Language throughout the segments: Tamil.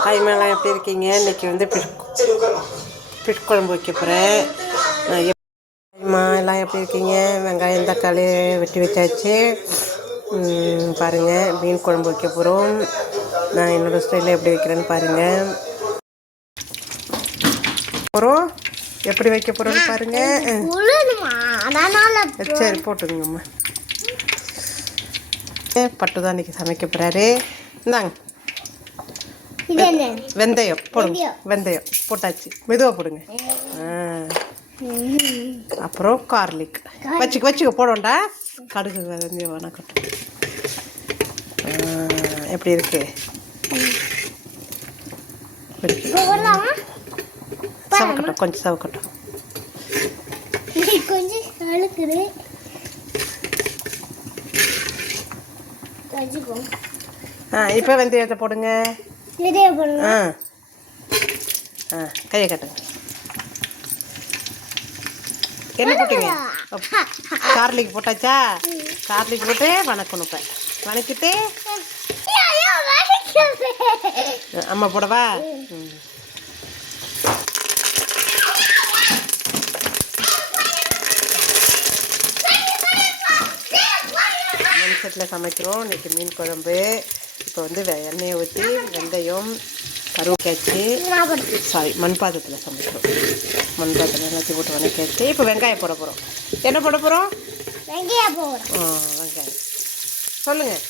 ஹாய் மேலாம், எப்படி இருக்கீங்க? இன்றைக்கி வந்து ஃபிஷ் குழம்பு வைக்க போகிறேன். எல்லாம் எப்படி இருக்கீங்க? வெங்காயம் தக்காளி வெட்டி வச்சாச்சு. பாருங்கள், மீன் குழம்பு வைக்க போகிறோம். நான் என்னோடய ஸ்டைலில் எப்படி வைக்கிறேன்னு பாருங்கள். போகிறோம் எப்படி வைக்க போகிறோன்னு பாருங்கள். சரி, போட்டுங்கம்மா. பட்டு தான் இன்றைக்கி சமைக்க போகிறாரு. இந்தாங்க வெந்தயம் போடுங்க. வெந்தயம் போட்டாச்சு, மெதுவாக போடுங்க. அப்புறம் கார்லிக் வச்சுக்க போடண்டா. கடுகு வெந்தயம் வணக்கட்டும். எப்படி இருக்கு? சவக்கட்டும், கொஞ்சம் சவக்கட்டும். இப்போ வெந்தயத்தை போடுங்க. கையை கட்டுங்க. என்ன போட்டீங்க? கார்லிக் போட்டாச்சா? கார்லிக் போட்டு வணக்கணும். இப்போ வணக்கிட்டு அம்மா போடவா? மண்சட்டில் சமைக்கிறோம் இன்றைக்கி மீன் குழம்பு. இப்போ வந்து எண்ணெயை ஊற்றி வெந்தயம் கருவேப்பிலை மண் பாத்திரத்தில் சமைக்கிறோம். மண் பாத்திரம் எல்லாத்தையும் போட்டு வணக்காச்சு. இப்போ வெங்காயம் போட போகிறோம். என்ன போட போகிறோம்? வெங்காயம் சொல்லுங்கள்.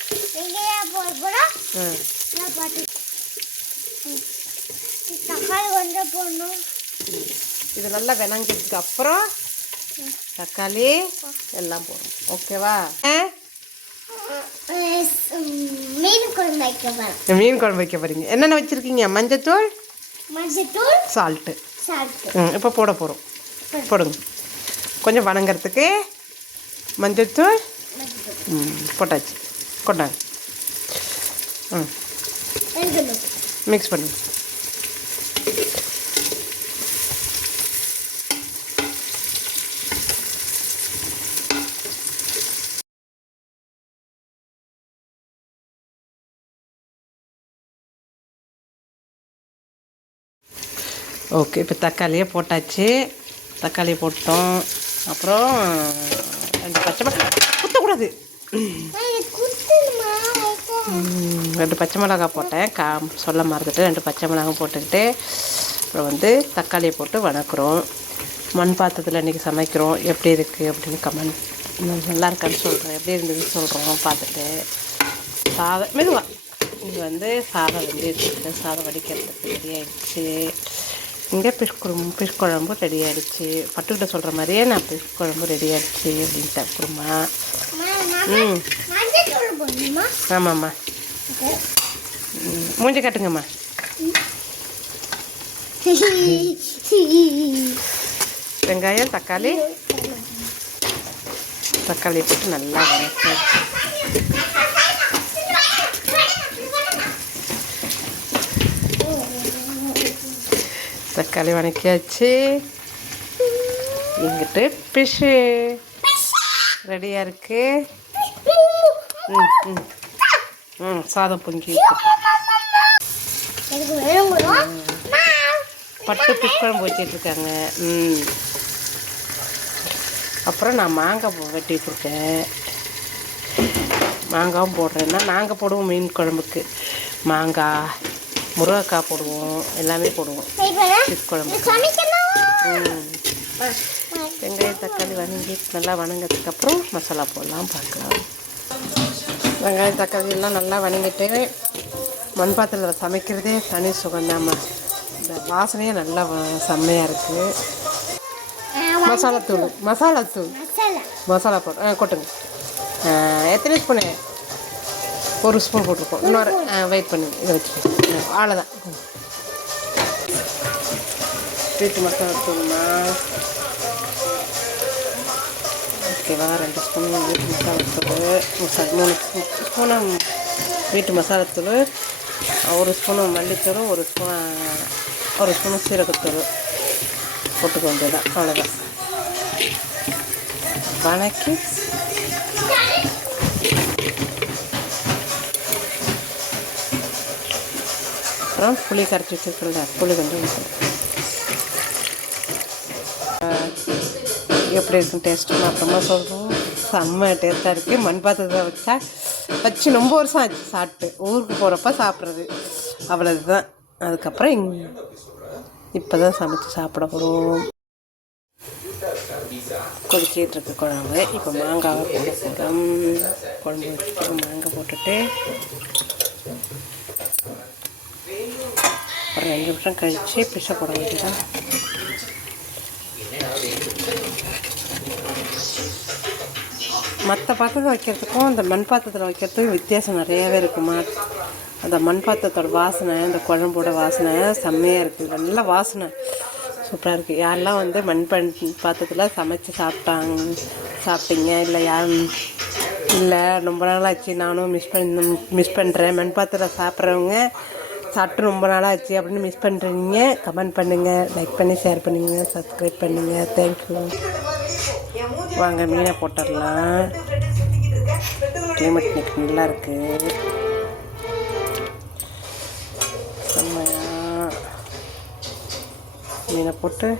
இது நல்லா விளங்கினதுக்கு அப்புறம் தக்காளி எல்லாம் போடணும். ஓகேவா? மீன் குழம்பு வைக்க போறீங்க. என்னென்ன வச்சுருக்கீங்க? மஞ்சத்தூள், சால்ட்டு. இப்போ போட போகிறோம். போடுங்க. கொஞ்சம் வணங்கிறதுக்கு மஞ்சத்தூள் போட்டாச்சு. கொண்டாங்க. மிக்ஸ் பண்ணுங்க. ஓகே, இப்போ தக்காளியே போட்டாச்சு. தக்காளி போட்டோம். அப்புறம் 2 பச்சை மிளகாய் குத்தக்கூடாது. 2 பச்சை மிளகாய் போட்டேன். சொல்ல மறந்துட்டு 2 பச்சை மிளகாய் போட்டுக்கிட்டு அப்புறம் வந்து தக்காளியை போட்டு வணக்குறோம். மண் பாத்திரத்தில் இன்றைக்கி சமைக்கிறோம். எப்படி இருக்குது அப்படின்னு கமெண்ட் நல்லா இருக்கான்னு சொல்கிறேன். எப்படி இருந்ததுன்னு சொல்கிறோம் பார்த்துட்டு. சாதம் மெதுவாக இங்கே வந்து சாதம் வெந்துட்டு சாதம் வடிக்கிறதுக்கு ரெடி ஆகிடுச்சு. இங்கே ஃபிஷ் குழம்பு ரெடி ஆகிடுச்சு. பட்டுக்கிட்ட சொல்கிற மாதிரியே நான் ஃபிஷ் குழம்பு ரெடி ஆகிடுச்சு அப்படின்ட்டேன். குருமா. ஆமாம்மா. மூஞ்சி காட்டுங்கம்மா. வெங்காயம் தக்காளி போட்டு நல்லா வதக்கியாச்சு. தக்காளி வதக்கியாச்சு. இங்கிட்டு ஃபிஷ்ஷு ரெடியாக இருக்குது. சாதம் பொங்கி பட்டு ஃபிஷ் குழம்பு வச்சிட்ருக்காங்க. அப்புறம் நான் மாங்காய் வெட்டி வச்சுருக்கேன். மாங்காயும் போடுறேன்னா நாங்கள் போடுவோம் மீன் குழம்புக்கு. மாங்காய், முருங்கைக்காய் போடுவோம், எல்லாமே போடுவோம் ஃபிஷ் குழம்பு. வெங்காயம் தக்காளி நல்லா வணங்கிறதுக்கப்புறம் மசாலா போடலாம் பார்க்கலாம். வெங்காயம் தக்காளி எல்லாம் நல்லா வணங்கிட்டு மண் பாத்திரத்தில் சமைக்கிறதே தனி சுகந்தாம்மா. இந்த வாசனையே நல்லா செம்மையாக இருக்குது. மசாலா போட்டு கொட்டுங்க. எத்தனை ஸ்பூனு? 1 ஸ்பூன் போட்டிருக்கோம். இன்னொரு வெயிட் பண்ணி இதை வச்சுக்கோங்க. அவ்வளோதான். வீட்டு மசாலா தூள்மா. ஓகேவா? 2 ஸ்பூன் வீட்டு மசாலாத்தூள், 3 ஸ்பூனு வீட்டு மசாலாத்தூள், 1 ஸ்பூனு மல்லித்தூள், 1 ஸ்பூனு சீரகத்தூள் போட்டுக்க வேண்டியதான். அவ்வளோதான். வணக்கி அப்புறம் புளி கரைச்சி வச்சுருக்கல புளி கொஞ்சம் எப்படி இருக்குன்னு டேஸ்ட்டு அப்புறமா சொல்கிறோம். செம்ம டேஸ்ட்டாக இருக்குது. மண் பாத்திரத்தை வச்சு ரொம்ப வருஷம் ஆச்சு சாப்பிட்டு. ஊருக்கு போகிறப்ப சாப்பிட்றது அவ்வளோதான். அதுக்கப்புறம் இப்போ தான் சமைச்சு சாப்பிட போகிறோம். கொதிச்சிட்ருக்கு குழம்பு. இப்போ மாங்காவை போட போகிறோம். குழம்பு வச்சுட்டு மாங்காய் போட்டுட்டு ஒரு 2 நிமிஷம் கழித்து பிசை போட வேண்டியதான். மற்ற பாத்திரத்தை வைக்கிறதுக்கும் அந்த மண் பாத்திரத்தில் வைக்கிறதுக்கும் வித்தியாசம் நிறையாவே இருக்குமா. அந்த மண் பாத்திரத்தோட வாசனை, அந்த குழம்போட வாசனை செம்மையாக இருக்குது. நல்ல வாசனை சூப்பராக இருக்குது. யாரெல்லாம் வந்து மண் பாத்திரத்தில் சமைச்சு சாப்பிட்டீங்க இல்லை ரொம்ப நாளாச்சு நானும் மிஸ் பண்ணுறேன் மண் பாத்திரம் சாப்பிட்றவங்க சாப்பிட்டு ரொம்ப நாளாச்சு அப்படின்னு மிஸ் பண்ணுறீங்க, கமெண்ட் பண்ணுங்கள், லைக் பண்ணி ஷேர் பண்ணுங்கள், சப்ஸ்கிரைப் பண்ணுங்கள். தேங்க்யூ. வாங்க மீனை போட்டுடலாம். கிளைமேட் இன்னைக்கு நல்லா இருக்குது. செம்மையாக மீனை போட்டு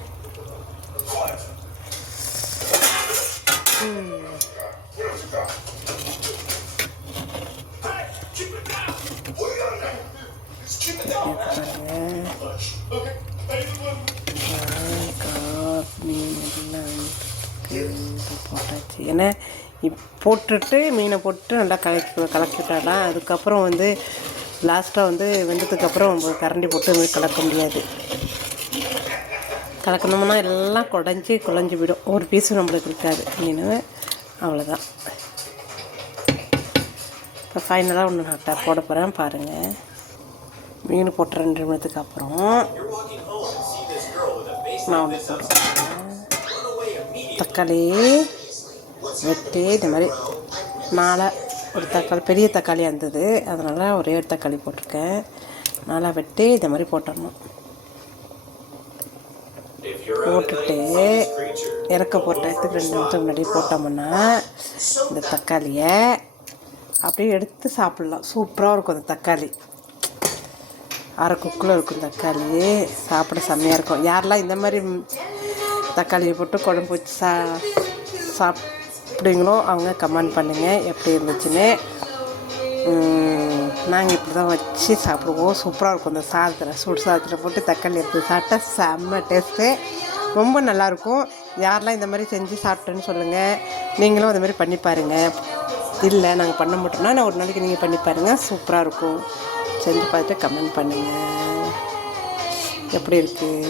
போட்டாச்சு. ஏன்னா போட்டுட்டு மீனை போட்டு நல்லா கலக்கிட்டாலாம். அதுக்கப்புறம் வந்து லாஸ்ட்டாக வந்து வெந்ததுக்கப்புறம் கரண்டி போட்டு கலக்க முடியாது. கலக்கணும்னா எல்லாம் குழஞ்சி விடும். ஒரு பீஸும் நம்மளுக்கு இருக்காது மீன். அவ்வளோதான். இப்போ ஃபைனலாக ஒன்று நான் போட போகிறேன் பாருங்கள். மீன் போட்ட 2 நிமிடத்துக்கு அப்புறம் நான் ஒன்று போடுறேன். தக்காளி வெட்டி இந்த மாதிரி 4 ஒரு தக்காளி, பெரிய தக்காளியாக இருந்தது, அதனால் ஒரே ஒரு தக்காளி போட்டிருக்கேன். 4 வெட்டி இந்த மாதிரி போட்டுடணும். போட்டுட்டு இறக்க போட்டதுக்கு 2 நிமிஷம் முன்னாடி போட்டோம்னா இந்த தக்காளியை அப்படியே எடுத்து சாப்பிட்லாம். சூப்பராக இருக்கும் அந்த தக்காளி. அரை குக்கில் இருக்கும் தக்காளி. சாப்பிட செம்மையாக இருக்கும். யாரெல்லாம் இந்த மாதிரி தக்காளியை போட்டு குழம்பு வச்சு சாப்பிடுங்களோ அவங்க கமெண்ட் பண்ணுங்கள் எப்படி இருந்துச்சுன்னு. நாங்கள் இப்படி தான் வச்சு சாப்பிடுவோம். சூப்பராக இருக்கும். இந்த சுடு சாதத்தில் போட்டு தக்காளி எடுத்து சாப்பிட்டா செம்ம டேஸ்ட்டு, ரொம்ப நல்லாயிருக்கும். யாரெல்லாம் இந்த மாதிரி செஞ்சு சாப்பிட்டேன்னு சொல்லுங்கள். நீங்களும் அந்த மாதிரி பண்ணி பாருங்கள். இல்லை நாங்கள் பண்ண மாட்டோம்னா நான் ஒரு நாளைக்கு நீங்கள் பண்ணி பாருங்கள். சூப்பராக இருக்கும். செஞ்சு பார்த்துட்டு கமெண்ட் பண்ணுங்கள் எப்படி இருக்குது.